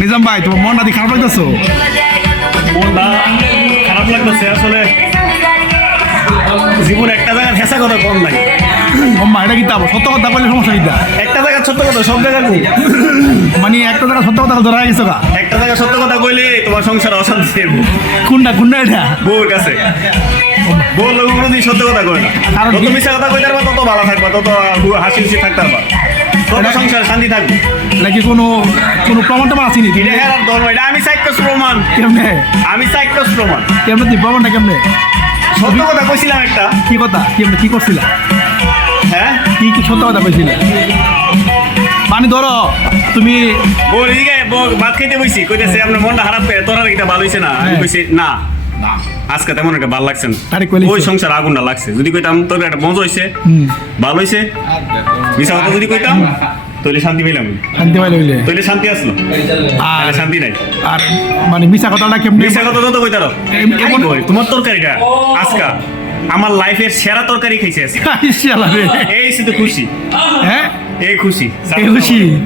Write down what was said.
নিজাম ভাই তোমার মনটা দিয়ে খারাপ লাগতেছো? মনটা খারাপ লাগতেছে আসলে জীবন একটা জায়গায় হেসা কথা কম নাই। মাম্মা এটা কি তাবো সত্য কথা বললে সমস্যা কিটা একটা সত্য কথা সব কই। মানে একটা জায়গা সত্য কথা ধরা গেছো গা। একটা সত্য কথা কইলে তোমার সংসার অশান্তি দেব কোনটা কোনটা এটা? বউর কাছে। বউ লোক সত্য কথা কয় না। কারণ যত কি? কথা কইতে পারবা তত ভালো থাকবা তত হাসি খুশি থাকতে পারবা। সংসার শান্তি থাকবে। নাকি কোনো কোনো প্রমাণ টমাণ আছে নাকি? এটা হেরার ধর্ম এটা আমি সাইকস প্রমাণ। কেমনে? আমি সাইকস প্রমাণ। কেমনে তুই প্রমাণটা কেমনে? সত্য কথা কইছিলাম একটা। কি কথা? কেমনে? কি করছিলা? হ্যাঁ? কি কি সত্য কথা কইছিলে? পানি ধরো তুমি এদিকে ভাত খাইতে বইছি। কইতেছে আপনার মনটা খারাপ করে তোর আর এটা ভালো হইছে না। আমি হ্যাঁ। কইছি না। আজকে তেমন একটা ভালো লাগছে না। ওই তো। সংসার আগুনটা লাগছে। যদি কইতাম তোর একটা মজা হইছে হুম। ভালো হইছে? মিশা কথা যদি কইতাম তাহলে শান্তি পেলাম শান্তি পাইলে হইলে। শান্তি আসলো। আর শান্তি নাই। আর মানে মিশা কথাটা কেমনে মিশা কথা যত কইতারো। এম- এমন- তোমার তরকারিটা? আজকা আমার লাইফের সেরা তরকারি খাইছে এই শুধু খুশি। হ্যাঁ? এই খুশি। এই খুশি।